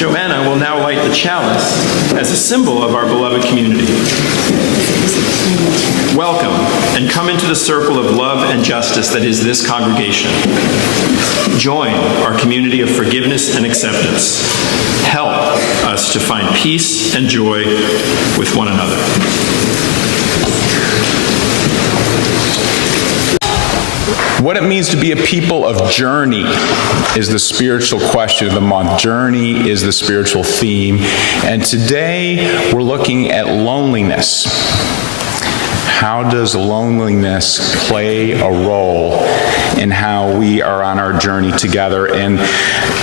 Joanna will now light the chalice as a symbol of our beloved community. Welcome, and come into the circle of love and justice that is this congregation. Join our community of forgiveness and acceptance. Help us to find peace and joy with one another. What it means to be a people of journey is the spiritual question of the month. Journey is the spiritual theme. And today we're looking at loneliness. How does loneliness play a role in how we are on our journey together? And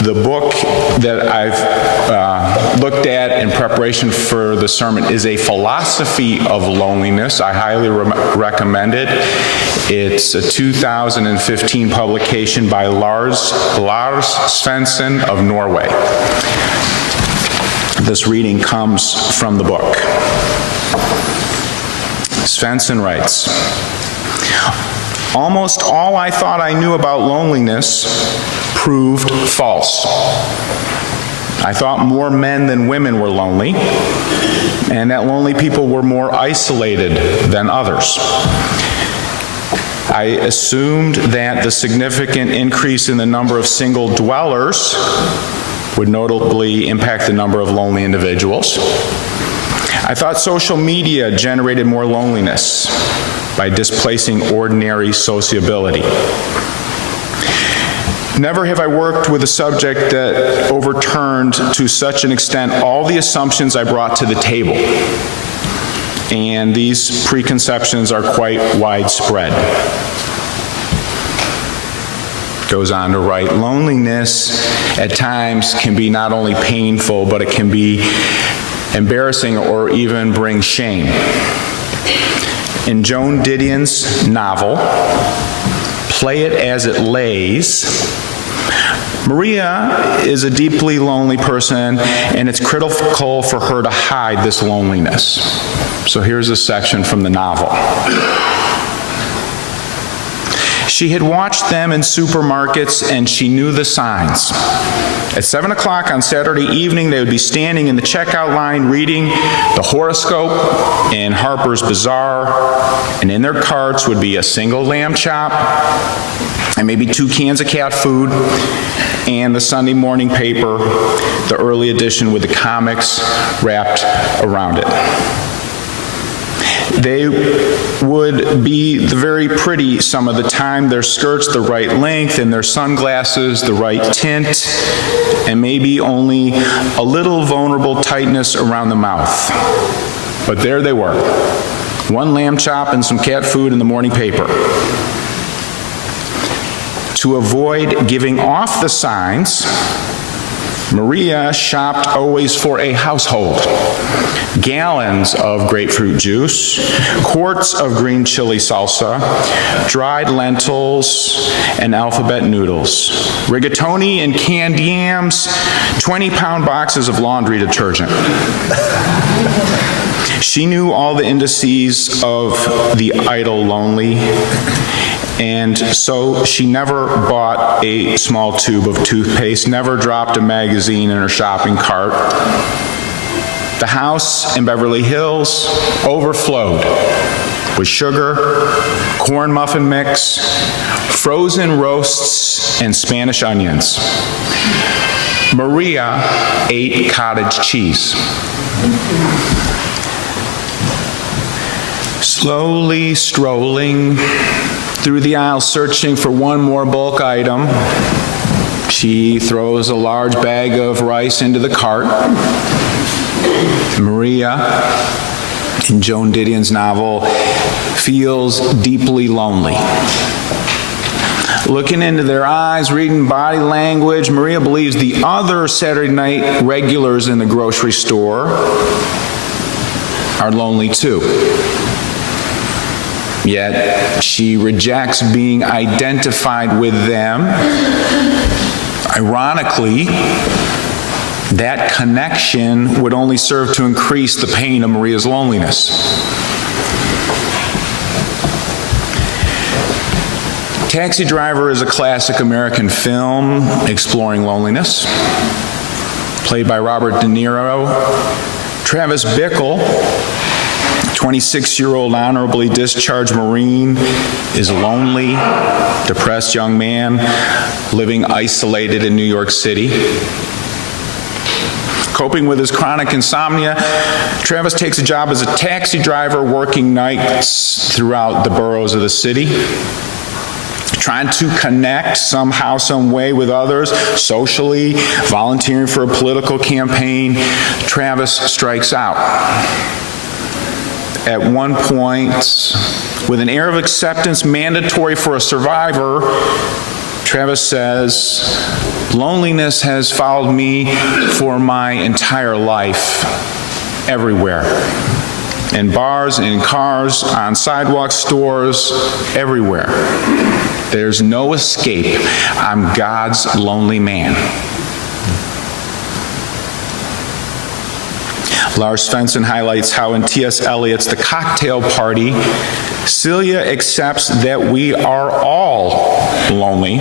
the book that I've looked at in preparation for the sermon is A Philosophy of Loneliness. I highly recommend it. It's a 2015 publication by Lars Svensson of Norway. This reading comes from the book. Svensson writes, "Almost all I thought I knew about loneliness proved false. I thought more men than women were lonely, and that lonely people were more isolated than others. I assumed that the significant increase in the number of single dwellers would notably impact the number of lonely individuals. I thought social media generated more loneliness by displacing ordinary sociability. Never have I worked with a subject that overturned to such an extent all the assumptions I brought to the table. And these preconceptions are quite widespread." Goes on to write, "Loneliness at times can be not only painful, but it can be embarrassing or even bring shame. In Joan Didion's novel, Play It As It Lays, Maria is a deeply lonely person, and it's critical for her to hide this loneliness." So here's a section from the novel. "She had watched them in supermarkets, and she knew the signs. At 7 o'clock on Saturday evening, they would be standing in the checkout line reading the horoscope in Harper's Bazaar, and in their carts would be a single lamb chop and maybe 2 cans of cat food and the Sunday morning paper, the early edition with the comics wrapped around it. They would be very pretty some of the time, their skirts the right length and their sunglasses the right tint, and maybe only a little vulnerable tightness around the mouth. But there they were, 1 lamb chop and some cat food in the morning paper. To avoid giving off the signs, Maria shopped always for a household. Gallons of grapefruit juice, quarts of green chili salsa, dried lentils, and alphabet noodles, rigatoni and canned yams, 20-pound boxes of laundry detergent. She knew all the indices of the idle lonely, and so she never bought a small tube of toothpaste, never dropped a magazine in her shopping cart. The house in Beverly Hills overflowed with sugar, corn muffin mix, frozen roasts, and Spanish onions. Maria ate cottage cheese. Slowly strolling through the aisle searching for one more bulk item, she throws a large bag of rice into the cart. Maria, in Joan Didion's novel, feels deeply lonely. Looking into their eyes, reading body language, Maria believes the other Saturday night regulars in the grocery store are lonely too. Yet she rejects being identified with them. Ironically, that connection would only serve to increase the pain of Maria's loneliness. Taxi Driver is a classic American film exploring loneliness. played by Robert De Niro. Travis Bickle, 26-year-old honorably discharged Marine, is a lonely, depressed young man living isolated in New York City. Coping with his chronic insomnia, Travis takes a job as a taxi driver, working nights throughout the boroughs of the city, trying to connect somehow, some way with others, socially, volunteering for a political campaign. Travis strikes out. At one point, with an air of acceptance mandatory for a survivor, Travis says, "Loneliness has followed me for my entire life, everywhere. In bars, in cars, on sidewalks, stores, everywhere. There's no escape. I'm God's lonely man." Lars Svensson highlights how in T.S. Eliot's The Cocktail Party, Celia accepts that we are all lonely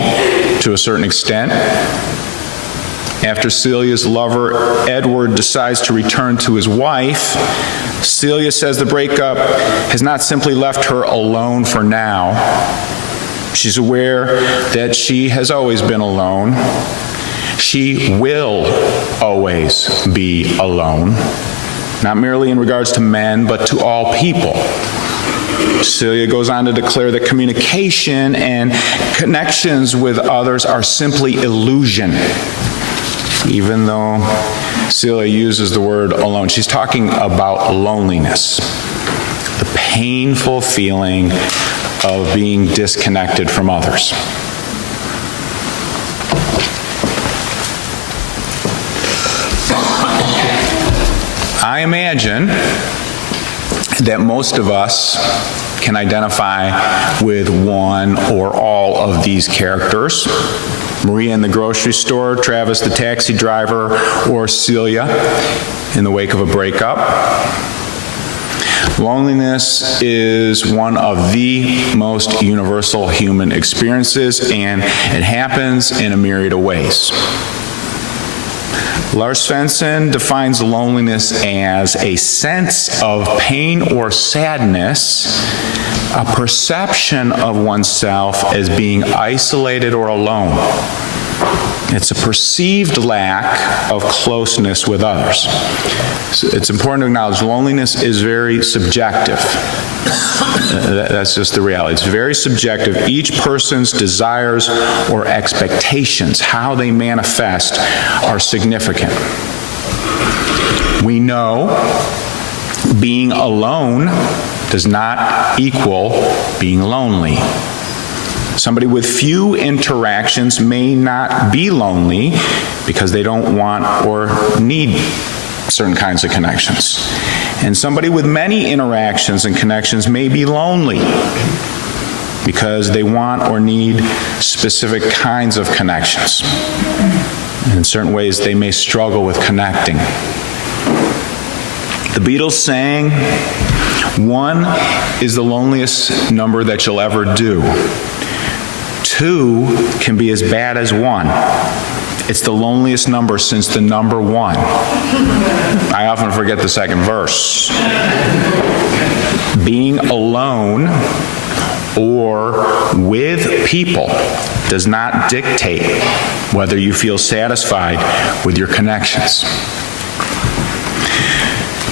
to a certain extent. After Celia's lover, Edward, decides to return to his wife, Celia says the breakup has not simply left her alone for now. She's aware that she has always been alone. She will always be alone. Not merely in regards to men, but to all people. Celia goes on to declare that communication and connections with others are simply illusion. Even though Celia uses the word alone, she's talking about loneliness, the painful feeling of being disconnected from others. I imagine that most of us can identify with one or all of these characters. Maria in the grocery store, Travis the taxi driver, or Celia in the wake of a breakup. Loneliness is one of the most universal human experiences, and it happens in a myriad of ways. Lars Svensson defines loneliness as a sense of pain or sadness, a perception of oneself as being isolated or alone. It's a perceived lack of closeness with others. So it's important to acknowledge loneliness is very subjective. That's just the reality. It's very subjective. Each person's desires or expectations, how they manifest, are significant. We know being alone does not equal being lonely. Somebody with few interactions may not be lonely because they don't want or need certain kinds of connections. And somebody with many interactions and connections may be lonely because they want or need specific kinds of connections. In certain ways, they may struggle with connecting. The Beatles sang, "One is the loneliest number that you'll ever do. Two can be as bad as one. It's the loneliest number since the number one." I often forget the second verse. Being alone or with people does not dictate whether you feel satisfied with your connections.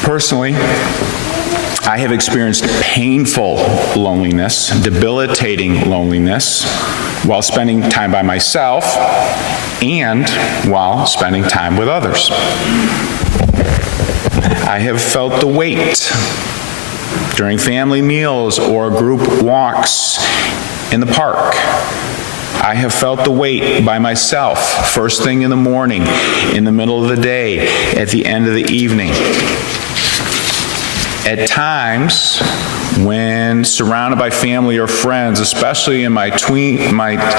Personally, I have experienced painful loneliness, debilitating loneliness, while spending time by myself and while spending time with others. I have felt the weight during family meals or group walks in the park. I have felt the weight by myself, first thing in the morning, in the middle of the day, at the end of the evening. At times, when surrounded by family or friends, especially in my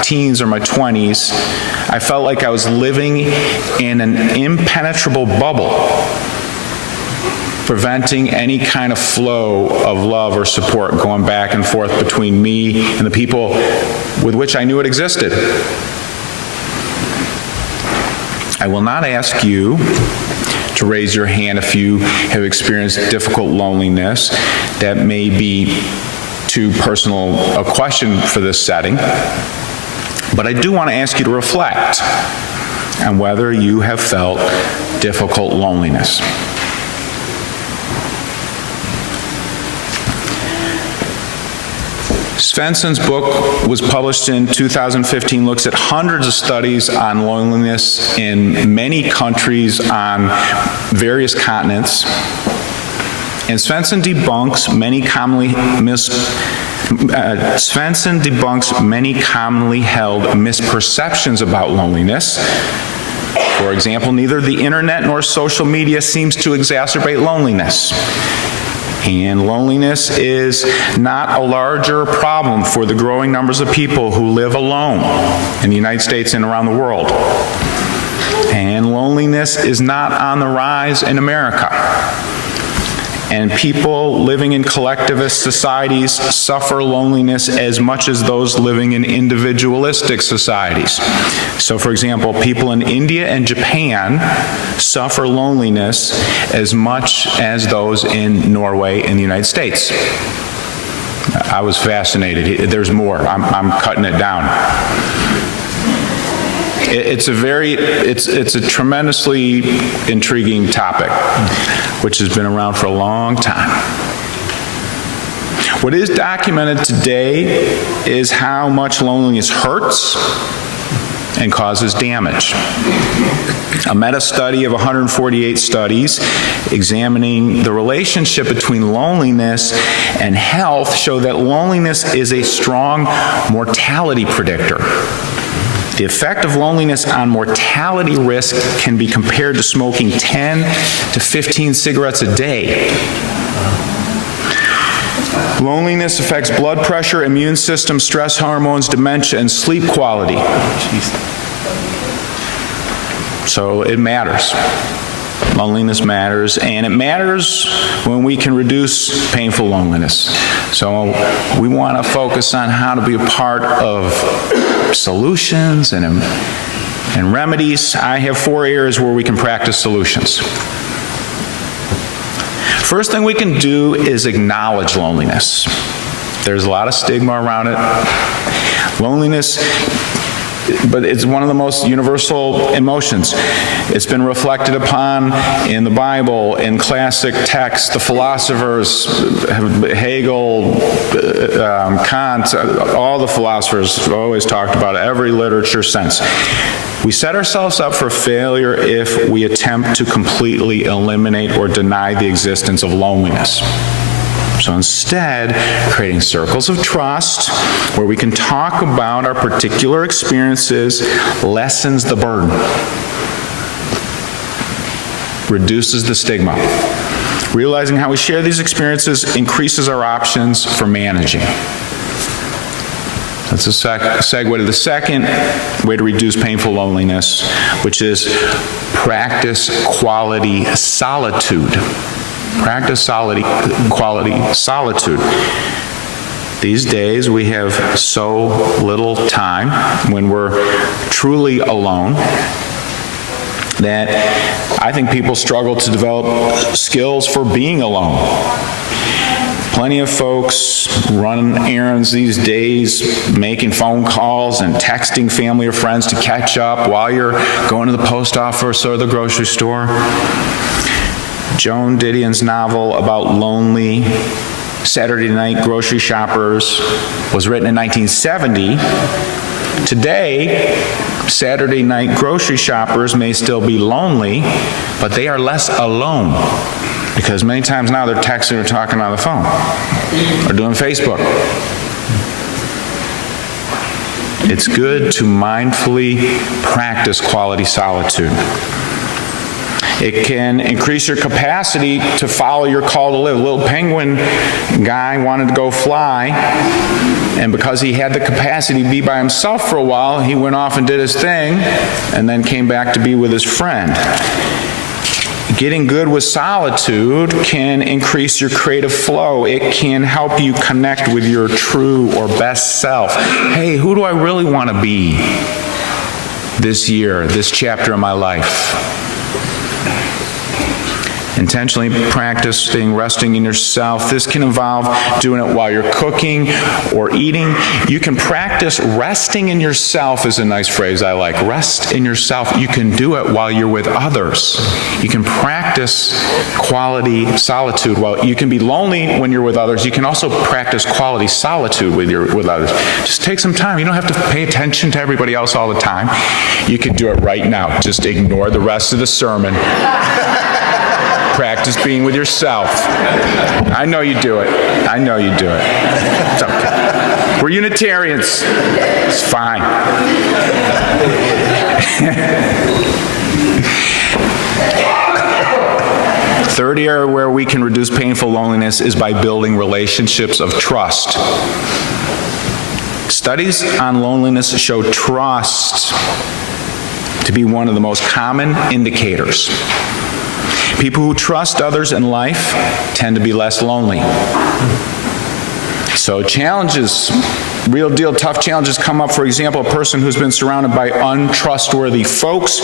teens or my 20s, I felt like I was living in an impenetrable bubble, preventing any kind of flow of love or support going back and forth between me and the people with which I knew it existed. I will not ask you to raise your hand if you have experienced difficult loneliness. That may be too personal a question for this setting. But I do want to ask you to reflect on whether you have felt difficult loneliness. Svensson's book was published in 2015, looks at hundreds of studies on loneliness in many countries on various continents. And Svensson debunks many commonly held misperceptions about loneliness. For example, neither the internet nor social media seems to exacerbate loneliness. And loneliness is not a larger problem for the growing numbers of people who live alone in the United States and around the world. And loneliness is not on the rise in America. And people living in collectivist societies suffer loneliness as much as those living in individualistic societies. So, for example, people in India and Japan suffer loneliness as much as those in Norway and the United States. I was fascinated. There's more. I'm cutting it down. It's a tremendously intriguing topic, which has been around for a long time. What is documented today is how much loneliness hurts and causes damage. A meta-study of 148 studies examining the relationship between loneliness and health showed that loneliness is a strong mortality predictor. The effect of loneliness on mortality risk can be compared to smoking 10 to 15 cigarettes a day. Loneliness affects blood pressure, immune system, stress hormones, dementia, and sleep quality. So it matters. Loneliness matters, and it matters when we can reduce painful loneliness. So we want to focus on how to be a part of solutions and remedies. I have 4 areas where we can practice solutions. First thing we can do is acknowledge loneliness. There's a lot of stigma around it. Loneliness, but it's one of the most universal emotions. It's been reflected upon in the Bible, in classic texts. The philosophers, Hegel, Kant, all the philosophers always talked about it, every literature since. We set ourselves up for failure if we attempt to completely eliminate or deny the existence of loneliness. So instead, creating circles of trust where we can talk about our particular experiences lessens the burden, reduces the stigma. Realizing how we share these experiences increases our options for managing. That's a segue to the second way to reduce painful loneliness, which is practice quality solitude. Practice quality solitude. These days we have so little time when we're truly alone that I think people struggle to develop skills for being alone. Plenty of folks run errands these days, making phone calls and texting family or friends to catch up while you're going to the post office or the grocery store. Joan Didion's novel about lonely Saturday night grocery shoppers was written in 1970. Today, Saturday night grocery shoppers may still be lonely, but they are less alone because many times now they're texting or talking on the phone or doing Facebook. It's good to mindfully practice quality solitude. It can increase your capacity to follow your call to live. A little penguin guy wanted to go fly, and because he had the capacity to be by himself for a while, he went off and did his thing, and then came back to be with his friend. Getting good with solitude can increase your creative flow. It can help you connect with your true or best self. Hey, who do I really want to be? this year, this chapter of my life. Intentionally practicing resting in yourself. This can involve doing it while you're cooking or eating. You can practice resting in yourself is a nice phrase I like. Rest in yourself. You can do it while you're with others. You can practice quality solitude. While you can be lonely when you're with others, you can also practice quality solitude with others. Just take some time. You don't have to pay attention to everybody else all the time. You can do it right now. Just ignore the rest of the sermon. Practice being with yourself. I know you do it. I know you do it. It's okay. We're Unitarians. It's fine. Third area where we can reduce painful loneliness is by building relationships of trust. Studies on loneliness show trust to be one of the most common indicators. People who trust others in life tend to be less lonely. So challenges, real deal tough challenges come up. For example, a person who's been surrounded by untrustworthy folks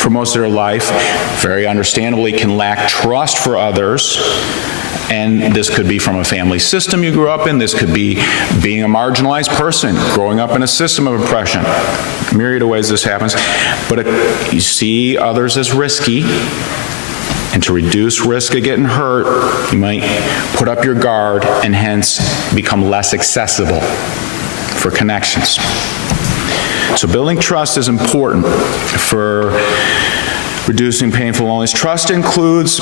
for most of their life, very understandably can lack trust for others. And this could be from a family system you grew up in. This could be being a marginalized person, growing up in a system of oppression. A myriad of ways this happens. But you see others as risky. And to reduce risk of getting hurt, you might put up your guard and hence become less accessible for connections. So building trust is important for reducing painful loneliness. Trust includes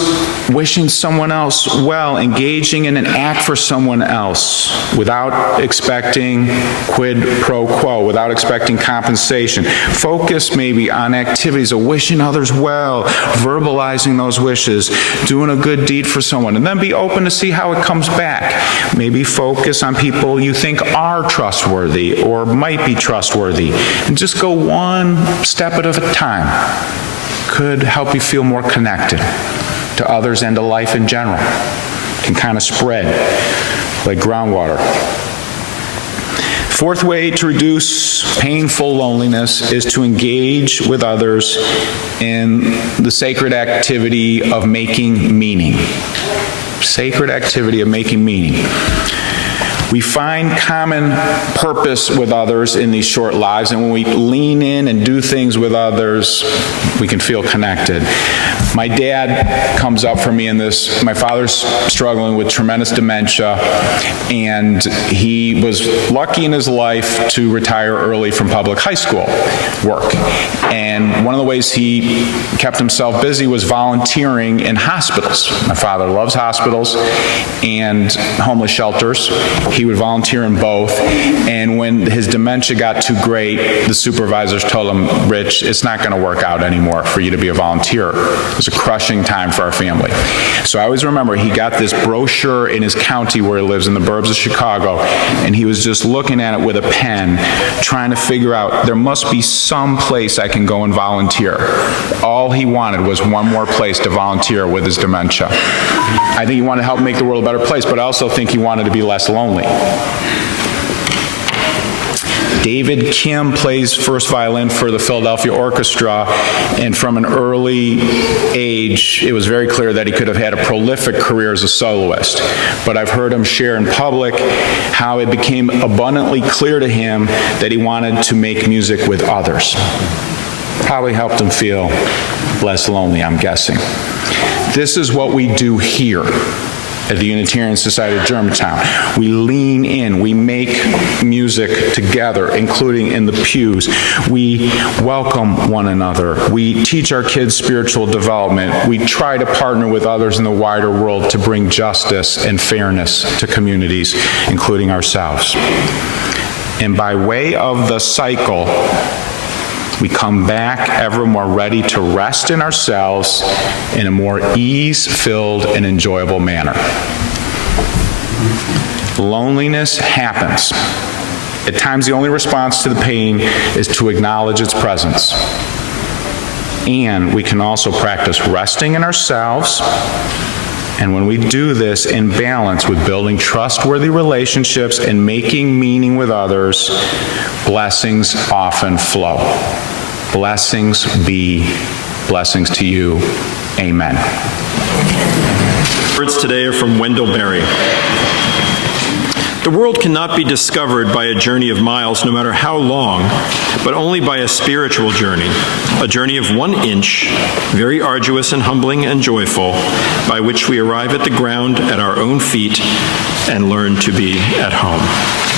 wishing someone else well, engaging in an act for someone else without expecting quid pro quo, without expecting compensation. Focus maybe on activities of wishing others well, verbalizing those wishes, doing a good deed for someone, and then be open to see how it comes back. Maybe focus on people you think are trustworthy or might be trustworthy, and just go one step at a time. Could help you feel more connected to others and to life in general. Can kind of spread like groundwater. Fourth way to reduce painful loneliness is to engage with others in the sacred activity of making meaning. Sacred activity of making meaning. We find common purpose with others in these short lives, and when we lean in and do things with others, we can feel connected. My dad comes up for me in this. My father's struggling with tremendous dementia, and he was lucky in his life to retire early from public high school work. And one of the ways he kept himself busy was volunteering in hospitals. My father loves hospitals and homeless shelters. He would volunteer in both, and when his dementia got too great, the supervisors told him, "Rich, it's not going to work out anymore for you to be a volunteer." It was a crushing time for our family. So I always remember he got this brochure in his county where he lives, in the burbs of Chicago, and he was just looking at it with a pen, trying to figure out, there must be some place I can go and volunteer. All he wanted was one more place to volunteer with his dementia. I think he wanted to help make the world a better place, but I also think he wanted to be less lonely. David Kim plays first violin for the Philadelphia Orchestra, and from an early age, it was very clear that he could have had a prolific career as a soloist. But I've heard him share in public how it became abundantly clear to him that he wanted to make music with others. Probably helped him feel less lonely, I'm guessing. This is what we do here at the Unitarian Society of Germantown. We lean in, we make music together, including in the pews. We welcome one another. We teach our kids spiritual development. We try to partner with others in the wider world to bring justice and fairness to communities, including ourselves. And by way of the cycle, we come back ever more ready to rest in ourselves in a more ease-filled and enjoyable manner. Loneliness happens. At times, the only response to the pain is to acknowledge its presence. And we can also practice resting in ourselves. And when we do this in balance with building trustworthy relationships and making meaning with others, blessings often flow. Blessings be blessings to you. Amen. Words today are from Wendell Berry. The world cannot be discovered by a journey of miles, no matter how long, but only by a spiritual journey, a journey of 1 inch, very arduous and humbling and joyful, by which we arrive at the ground at our own feet and learn to be at home.